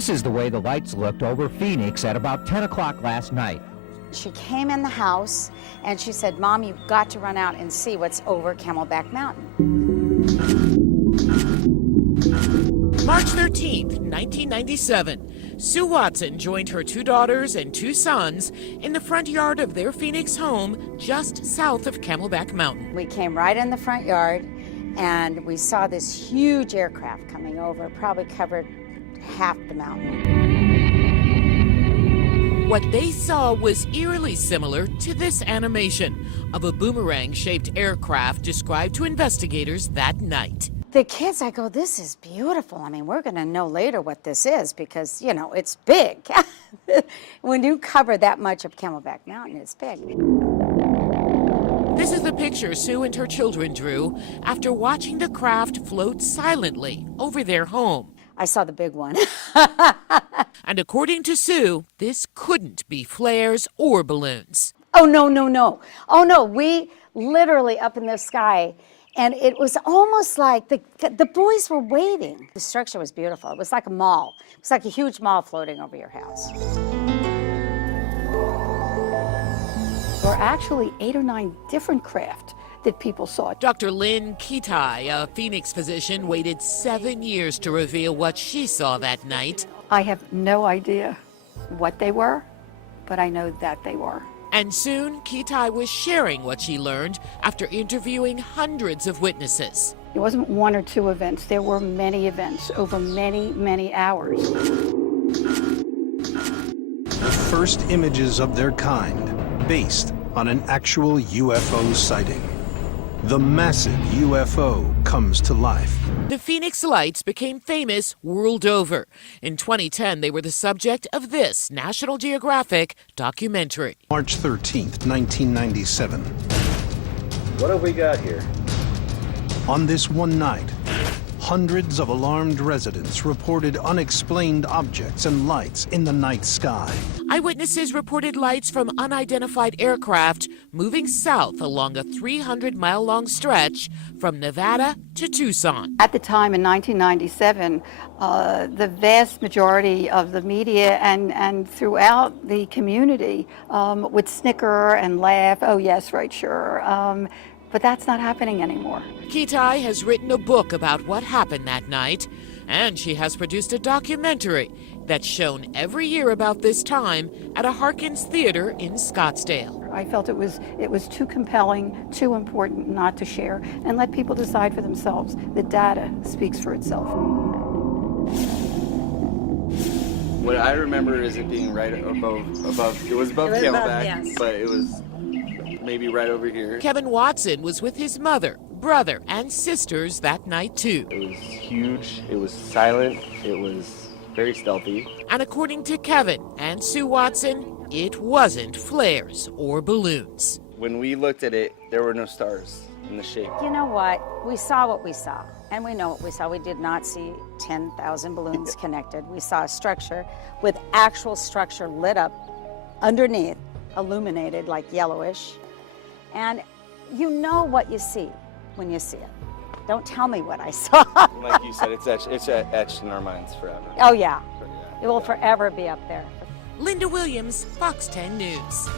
This is the way the lights looked over Phoenix at about 10 o'clock last night. She came in the house and she said, "Mom, you've got to run out and see what's over Camelback Mountain." March 13th, 1997, Sue Watson joined her 2 daughters and 2 sons in the front yard of their Phoenix home just south of Camelback Mountain. We came right in the front yard and we saw this huge aircraft coming over, probably covered half the mountain. What they saw was eerily similar to this animation of a boomerang-shaped aircraft described to investigators that night. The kids, I go, "This is beautiful. I mean, we're going to know later what this is because, you know, it's big." When you cover that much of Camelback Mountain, it's big. This is the picture Sue and her children drew after watching the craft float silently over their home. I saw the big one. And according to Sue, this couldn't be flares or balloons. Oh, no, no, no. Oh, no, we literally up in the sky, and it was almost like the boys were waving. The structure was beautiful. It was like a mall. It was like a huge mall floating over your house. There are actually 8 or 9 different craft that people saw. Dr. Lynn Kitai, a Phoenix physician, waited 7 years to reveal what she saw that night. I have no idea what they were, but I know that they were. And soon, Kitai was sharing what she learned after interviewing hundreds of witnesses. It wasn't 1 or 2 events. There were many events over many, many hours. The first images of their kind, based on an actual UFO sighting. The massive UFO comes to life. The Phoenix Lights became famous world over. In 2010, they were the subject of this National Geographic documentary. March 13th, 1997. What have we got here? On this one night, hundreds of alarmed residents reported unexplained objects and lights in the night sky. Eyewitnesses reported lights from unidentified aircraft moving south along a 300-mile-long stretch from Nevada to Tucson. At the time in 1997, the vast majority of the media and throughout the community would snicker and laugh, "Oh yes, right, sure." But that's not happening anymore. Kitai has written a book about what happened that night, and she has produced a documentary that's shown every year about this time at a Harkins Theater in Scottsdale. I felt it was too compelling, too important not to share, and let people decide for themselves. The data speaks for itself. What I remember is it being right above. It was above Camelback, yes. But it was maybe right over here. Kevin Watson was with his mother, brother, and sisters that night too. It was huge. It was silent. It was very stealthy. And according to Kevin and Sue Watson, it wasn't flares or balloons. When we looked at it, there were no stars in the shape. You know what? We saw what we saw, and we know what we saw. We did not see 10,000 balloons connected. We saw a structure with actual structure lit up underneath, illuminated like yellowish. And you know what you see when you see it. Don't tell me what I saw. Like you said, it's etched in our minds forever. Oh yeah, it will forever be up there. Linda Williams, Fox 10 News.